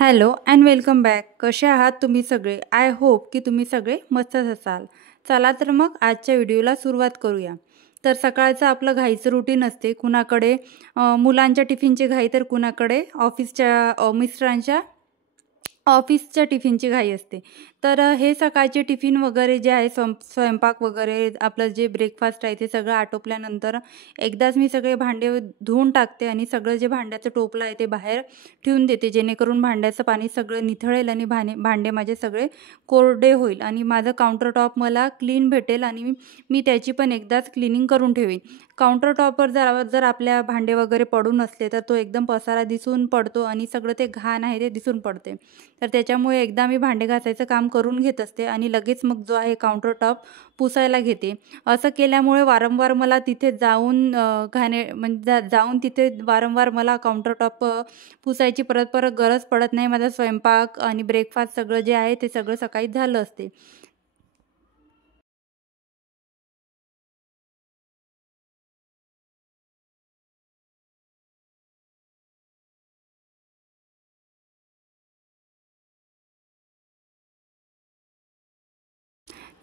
Hello and welcome back. कसे आहात तुम्ही सगळे? आय होप की तुम्ही सगळे मस्तच असाल. चला तर मग आजच्या व्हिडिओला सुरुवात करूया. तर सकाळचं आपलं घाईचं रुटीन असते. कुणाकडे मुलांच्या टिफिनची घाई, तर कुणाकडे मिस्टरांच्या ऑफिसच्या टिफिनची घाई असते. तर हे सकाळचे टिफिन वगैरे जे आहे, स्वयंपाक वगैरे आपलं जे ब्रेकफास्ट आहे ते सगळं आटोपल्यानंतर एकदाच मी सगळे भांडे धुवून टाकते आणि सगळं जे भांड्याचं टोपलं आहे ते बाहेर ठेवून देते, जेणेकरून भांड्याचं पाणी सगळं निथळेल आणि भांडे माझे सगळे कोरडे होईल आणि माझं काउंटर टॉप मला क्लीन भेटेल आणि मी त्याची पण एकदाच क्लिनिंग करून ठेवीन. काउंटर टॉपवर जर आपल्या भांडे वगैरे पडून असले तर तो एकदम पसारा दिसून पडतो आणि सगळं ते घाण आहे ते दिसून पडते. तर त्याच्यामुळे एकदा मी भांडे घासायचं काम करून घेत असते आणि लगेच मग जो आहे काउंटर टॉप पुसायला घेते. असं केल्यामुळे वारंवार मला तिथे जाऊन जाऊन तिथे वारंवार मला काउंटर टॉप पुसायची परत परत गरज पडत नाही. माझा स्वयंपाक आणि ब्रेकफास्ट सगळं जे आहे ते सगळं सकाळीच झालं असते.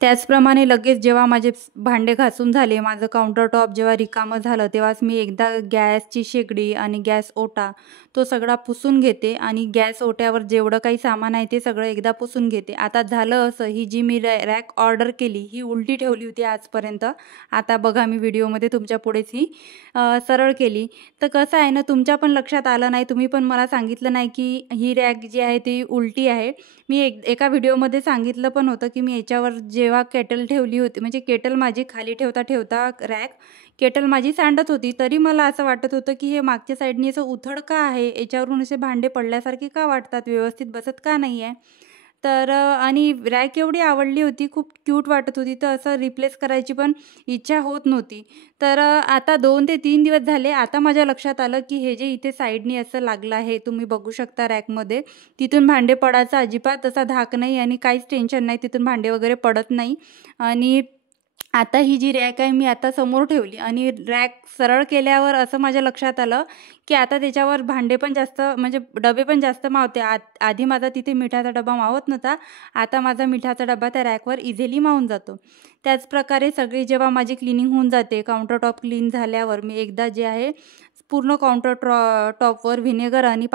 त्याचप्रमाणे लगेच जेव्हा माझे भांडे घासून झाले, माझं काउंटर टॉप जेव्हा रिकामं झालं, तेव्हाच मी एकदा गॅसची शेगडी आणि गॅस ओटा तो सगळा पुसून घेते आणि गॅस ओट्यावर जेवढं काही सामान आहे ते सगळं एकदा पुसून घेते. आता झालं असं, ही जी मी रॅक ऑर्डर केली ही उलटी ठेवली होती आजपर्यंत. आता बघा मी व्हिडिओमध्ये तुमच्या पुढेच ही सरळ केली. तर कसं आहे ना, तुमच्या पण लक्षात आलं नाही, तुम्ही पण मला सांगितलं नाही की ही रॅक जी आहे ती उलटी आहे. मी एका व्हिडिओमध्ये सांगितलं पण होतं की मी याच्यावर जेव्हा केटल ठेवली होती, म्हणजे केटल माझी खाली ठेवता ठेवता केटल माझी सांडत होती, तरी मला असं वाटत होतं की हे मागच्या साईडनी असं उथळ का आहे, याच्यावरून असे भांडे पडल्यासारखे का वाटतात, व्यवस्थित बसत का नाही आहे. तर आणि रॅक एवढी आवडली होती, खूप क्यूट वाटत होती, तर असं रिप्लेस करायची पण इच्छा होत नव्हती. तर आता 2 ते 3 दिवस झाले, आता माझ्या लक्षात आलं की हे जे इथे साईडनी असं लागलं आहे, तुम्ही बघू शकता रॅकमध्ये, तिथून भांडे पडायचा अजिबात तसा धाक नाही आणि काहीच टेन्शन नाही, तिथून भांडे वगैरे पडत नाही. आणि आता ही जी रॅक आहे मी आता समोर ठेवली आणि रॅक सरळ केल्यावर असं माझ्या लक्षात आलं की आता त्याच्यावर भांडे पण जास्त, म्हणजे डबे पण जास्त मावते. आधी माझा तिथे मिठाचा डबा मावत नव्हता, आता माझा मिठाचा डबा त्या रॅकवर इझिली मावून जातो. त्याचप्रकारे सगळी जेव्हा माझी क्लिनिंग होऊन जाते, काउंटर टॉप क्लीन झाल्यावर मी एकदा जे आहे पूर्ण काउंटर टॉपवर व्हिनेगर आणि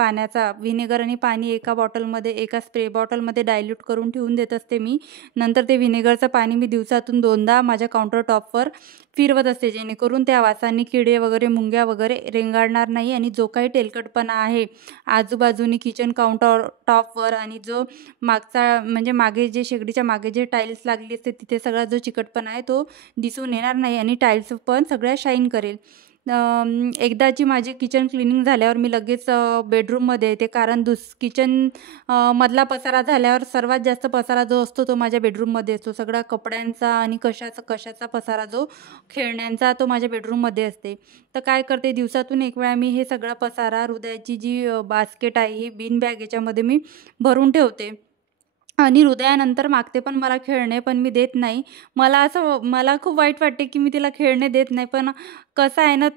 पाणी एका बॉटलमध्ये, एका स्प्रे बॉटलमध्ये डायल्यूट करून ठेवून देत असते मी. नंतर ते व्हिनेगरचं पाणी मी दिवसातून 2दा माझ्या काउंटर टॉपवर फिरवत असते, जेणेकरून त्या वासांनी किडे वगैरे, मुंग्या वगैरे रेंगाळणार नाही आणि जो काही तेलकटपणा आहे आजूबाजूनी किचन काउंटर टॉपवर आणि जो मागचा, म्हणजे मागे जे शेगडीच्या मागे जे टाईल्स लागली असते तिथे सगळा जो चिकटपणा आहे तो दिसून येणार नाही आणि टाईल्स पण सगळ्या शाईन करेल. एकदाची माझी किचन क्लिनिंग झाल्यावर मी लगेच बेडरूममध्ये येते, कारण किचन मधला पसारा झाल्यावर सर्वात जास्त पसारा जो असतो तो माझ्या बेडरूममध्ये असतो. सगळा कपड्यांचा आणि कशाचा पसारा, जो खेळण्यांचा, तो माझ्या बेडरूममध्ये असते. तर काय करते, दिवसातून एक वेळा मी हे सगळा पसारा, हृदयाची जी बास्केट आहे ही बीन बॅग, याच्यामध्ये मी भरून ठेवते. आणि हृदयानंतर मागते पण मला खेळणे, पण मी देत नाही. मला खूप वाईट वाटते की मी तिला खेळणे देत नाही, पण कसं आहे ना,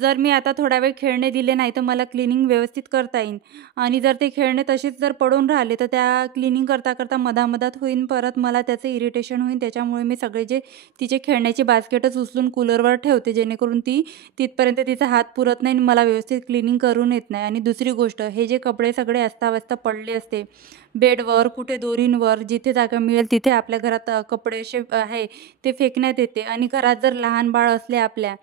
जर मी आता थोडा वेळ खेळणे दिले नाही तर मला क्लिनिंग व्यवस्थित करता येईल आणि जर ते खेळणे तसेच जर पडून राहिले तर त्या क्लिनिंग करता करता मधामधात होईन, परत मला त्याचं इरिटेशन होईल. त्याच्यामुळे मी सगळे जे तिचे खेळण्याची बास्केटच उचलून कूलरवर ठेवते, जेणेकरून ती तिथपर्यंत तिचा हात पुरत नाही आणि मला व्यवस्थित क्लिनिंग करून येत नाही. आणि दुसरी गोष्ट, हे जे कपडे सगळे अस्ताव्यस्त पडले असते बेडवर, कुठे दोरींवर, जिथे जागा मिळेल तिथे आपल्या घरात कपडे असे आहे ते फेकण्यात येते. आणि घरात जर लहान बाळ असले आपल्या,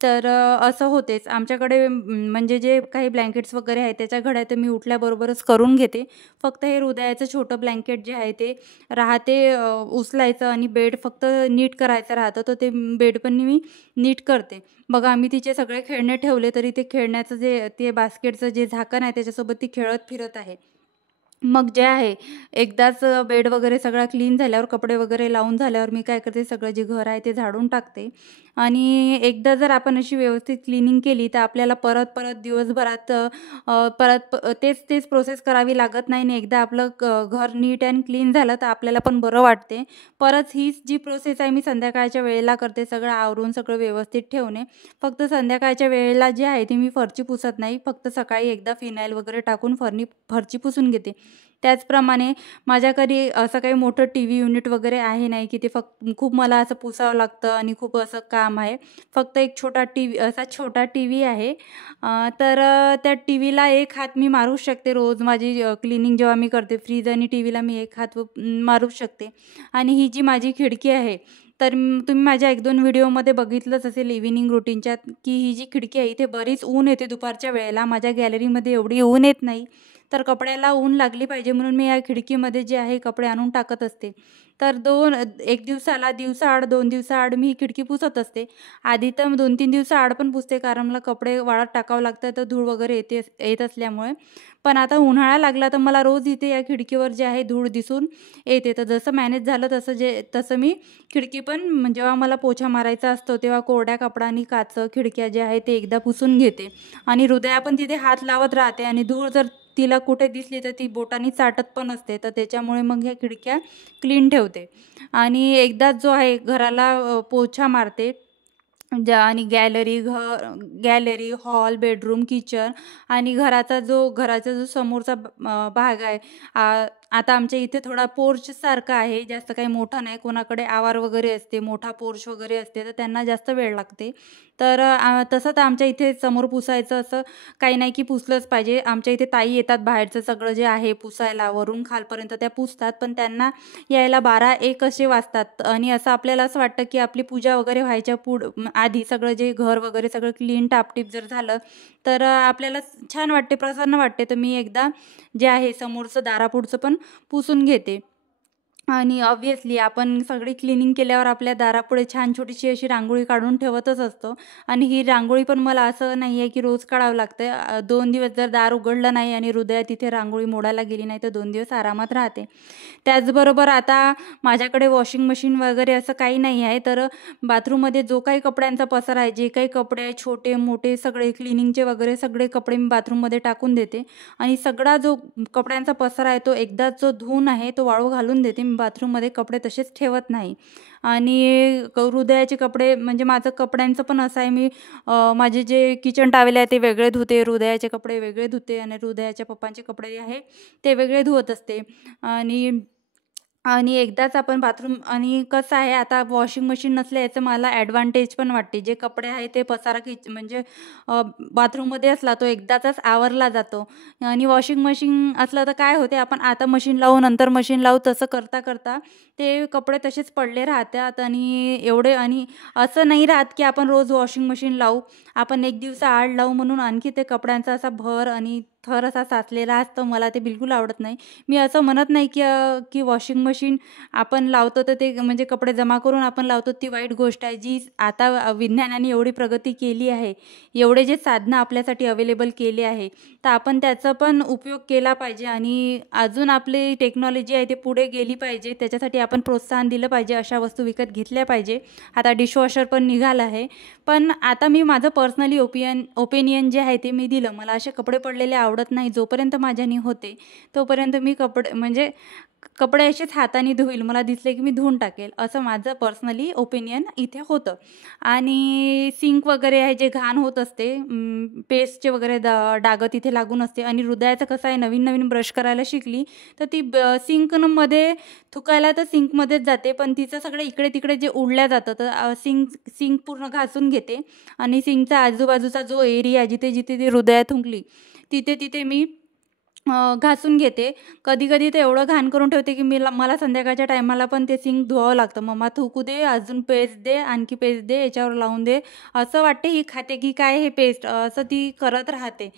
तर असं होतेच. आमच्याकडे म्हणजे जे काही ब्लँकेट्स वगैरे आहे त्याच्या घड्या तर मी उठल्याबरोबरच करून घेते. फक्त हे हृदयाचं छोटं ब्लँकेट जे आहे ते राहते उचलायचं आणि बेड फक्त नीट करायचं राहतं, तर ते बेड पण मी नीट करते. बघा, मी तिचे सगळे खेळणे ठेवले तरी ते खेळण्याचं ते बास्केटचं जे झाकण आहे त्याच्यासोबत ती खेळत फिरत आहे. मग जे आहे, एकदाच बेड वगैरे सगळा क्लीन झाल्यावर, कपडे वगैरे लावून झाल्यावर मी काय करते, सगळं जे घर आहे ते झाडून टाकते आणि एकदा जर आपण अशी व्यवस्थित क्लिनिंग केली तर आपल्याला परत परत दिवसभरात तेच प्रोसेस करावी लागत नाही आणि एकदा आपलं घर नीट अँड क्लीन झालं तर आपल्याला पण बरं वाटते. परत हीच जी प्रोसेस आहे मी संध्याकाळच्या वेळेला करते, सगळं आवरून सगळं व्यवस्थित ठेवणे. फक्त संध्याकाळच्या वेळेला जी आहे ती मी फरची पुसत नाही, फक्त सकाळी एकदा फिनाईल वगैरे टाकून फरची पुसून घेते. त्याचप्रमाणे माझ्या घरी असं काही मोठं टी-व्ही युनिट वगैरे आहे नाही की ते फक्त खूप मला असं पुसावं लागतं आणि खूप असं काम आहे. फक्त एक छोटा टी-व्ही आहे. त्या टीव्हीला एक हात मी मारूच शकते रोज माझी क्लिनिंग जेव्हा मी करते. फ्रीज आणि टीव्हीला मी एक हात मारूच शकते. आणि ही जी माझी खिडकी आहे, तर तुम्ही माझ्या 1-2 व्हिडिओमध्ये बघितलंच असेल इव्हिनिंग रूटीनच्यात, की ही जी खिडकी आहे इथे बरीच ऊन येते दुपारच्या वेळेला. माझ्या गॅलरीमध्ये एवढी ऊन येत नाही, तर कपड्याला ऊन लागली पाहिजे म्हणून मी या खिडकीमध्ये जे आहे कपडे आणून टाकत असते. तर 1 दिवसाआड 2 दिवसाआड मी ही खिडकी पुसत असते. आधी तर 2-3 दिवसाआड पण पुसते, कारण मला कपडे वाळत टाकावं लागतं, तर धूळ वगैरे येत असल्यामुळे. पण आता उन्हाळा लागला तर मला रोज इथे या खिडकीवर जे आहे धूळ दिसून येते. तर जसं मॅनेज झालं तसं मी खिडकी पण जेव्हा मला पोछा मारायचा असतो तेव्हा कोरड्या कपडानी खिडक्या ज्या आहेत ते एकदा पुसून घेते. आणि हृदया पण तिथे हात लावत राहते आणि धूळ जर तिला कुठे दिसली तर ती बोटांनी चाटत पण असते. तर त्याच्यामुळे मग ह्या खिडक्या क्लीन ठेवते. आणि एकदाच जो आहे घराला पोछा मारते. आणि गॅलरी, हॉल, बेडरूम, किचन आणि घराचा जो समोरचा भाग आहे. आता आमच्या इथे थोडा पोर्चसारखा आहे, जास्त काही मोठा नाही. कोणाकडे आवार वगैरे असते, मोठा पोर्च वगैरे असते, तर त्यांना जास्त वेळ लागते. तर तसं तर आमच्या इथे समोर पुसायचं असं काही नाही की पुसलंच पाहिजे. आमच्या इथे ताई येतात बाहेरचं सगळं जे आहे पुसायला, वरून खालपर्यंत त्या पुसतात. पण त्यांना यायला 12-1 असे वाजतात आणि आपल्याला असं वाटतं की आपली पूजा वगैरे व्हायच्या आधी सगळं जे घर वगैरे सगळं क्लीन टापटीप जर झालं तर आपल्याला छान वाटते, प्रसन्न वाटते. तर मी एकदा जे आहे समोरचं दारापुढचं पण पुसून घेते. आणि ऑब्व्हियसली आपण सगळी क्लिनिंग केल्यावर आपल्या दारापुढे छान छोटीशी अशी रांगोळी काढून ठेवतच असतो. आणि ही रांगोळी पण मला असं नाही आहे की रोज काढावं लागतं. 2 दिवस जर दार उघडलं नाही आणि हृदया तिथे रांगोळी मोडायला गेली नाही तर 2 दिवस आरामात राहते. त्याचबरोबर आता माझ्याकडे वॉशिंग मशीन वगैरे असं काही नाही आहे. तर बाथरूममध्ये जो काही कपड्यांचा पसारा आहे, जे काही कपडे आहे छोटे मोठे सगळे क्लिनिंगचे वगैरे सगळे कपडे मी बाथरूममध्ये टाकून देते. आणि सगळा जो कपड्यांचा पसारा आहे तो एकदाच जो धुवून आहे तो वाळू घालून देते. मी बाथरूममध्ये कपडे तसेच ठेवत नाही. आणि हृदयाचे कपडे म्हणजे माझं कपड्यांचं पण असं आहे, मी माझे जे किचन टॉवेल आहे ते वेगळे धुते, हृदयाचे कपडे वेगळे धुते आणि हृदयाच्या पप्पांचे कपडे जे आहे ते वेगळे धुवत असते. आणि आणि एकदाच आपण बाथरूम आणि कसं आहे आता वॉशिंग मशीन नसल्या याचं मला ॲडव्हान्टेज पण वाटते. जे कपडे आहे ते पसारा म्हणजे बाथरूममध्ये असला तो एकदाचाच आवरला जातो. आणि वॉशिंग मशीन असलं तर काय होते, आपण आता मशीन लावू नंतर मशीन लावू तसं करता करता ते कपडे तसेच पडले राहतात. आणि असं नाही राहत की आपण रोज वॉशिंग मशीन लावू, आपण 1 दिवसाआड लावू म्हणून आणखी ते कपड्यांचा असा भर आणि थर असा साचलेला असतो. मला ते बिलकुल आवडत नाही. मी असं म्हणत नाही की वॉशिंग मशीन आपण लावतो तर ते म्हणजे कपडे जमा करून आपण लावतो ती वाईट गोष्ट आहे. जी आता विज्ञानाने एवढी प्रगती केली आहे, एवढे जे साधनं आपल्यासाठी अवेलेबल केले आहे, तर आपण त्याचा पण उपयोग केला पाहिजे. आणि अजून आपली टेक्नॉलॉजी आहे ते पुढे गेली पाहिजे, त्याच्यासाठी आपण प्रोत्साहन दिलं पाहिजे. अशा वस्तू विकत घेतल्या पाहिजे. आता डिशवॉशर पण निघालं आहे. पण आता मी माझं पर्सनली ओपिनियन जे आहे ते मी दिलं. मला असे कपडे पडलेले आवडत नाही. जोपर्यंत माझ्याने होते तोपर्यंत मी कपडे असेच हाताने धुईल, मला दिसले की मी धुवून टाकेल, असं माझं पर्सनली ओपिनियन इथे होतं. आणि सिंक वगैरे आहे जे घाण होत असते, पेस्टचे वगैरे डागं तिथे लागून असते. आणि हृदयाचं कसं आहे, नवीन नवीन ब्रश करायला शिकली तर ती सिंकमध्ये थुकायला तर सिंकमध्येच जाते, पण तिचं सगळं इकडे तिकडे जे उडल्या जातं तर सिंक पूर्ण घासून घेते. आणि सिंकचा आजूबाजूचा जो एरिया जिथे जिथे ती हृदया थुंकली तिथे तिथे मी घासून घेते. कधी-कधी तर एवढं घाण करून ठेवते की मला संध्याकाळच्या टायमाला पण ते सिंक धुवावं लागतं. मम्मा थुकू दे, अजून पेस्ट दे, आणखी पेस्ट दे, याच्यावर लावून दे. असं वाटते ही खाते की काय हे पेस्ट, असं ती करत राहते.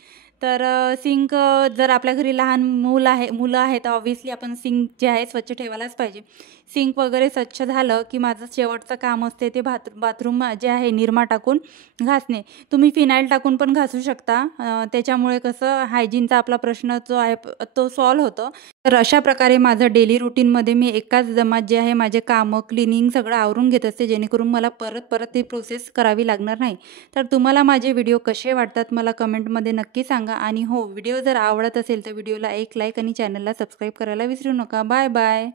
तर सिंक जर आपल्या घरी लहान मुलं आहेत तर ऑब्व्हियसली आपण सिंक जे आहे स्वच्छ ठेवायलाच पाहिजे. सिंक वगैरे स्वच्छ झालं की माझं शेवटचं काम असते ते बाथरूम जे आहे निरमा टाकून घासणे. तुम्ही फिनाईल टाकून पण घासू शकता. त्याच्यामुळे कसं हायजीनचा आपला प्रश्न जो आहे तो सॉल्व्ह होतो. तर अशा प्रकारे माझं डेली रुटीनमध्ये मी एकाच दमात जे आहे माझे कामं, क्लिनिंग सगळं आवरून घेत असते, जेणेकरून मला परत ती प्रोसेस करावी लागणार नाही. तर तुम्हाला माझे व्हिडिओ कसे वाटतात मला कमेंटमध्ये नक्की सांगा. आणि हो, व्हिडिओ जर आवडत असेल तर व्हिडिओला एक लाईक आणि चॅनलला सबस्क्राईब करायला विसरू नका. Bye bye.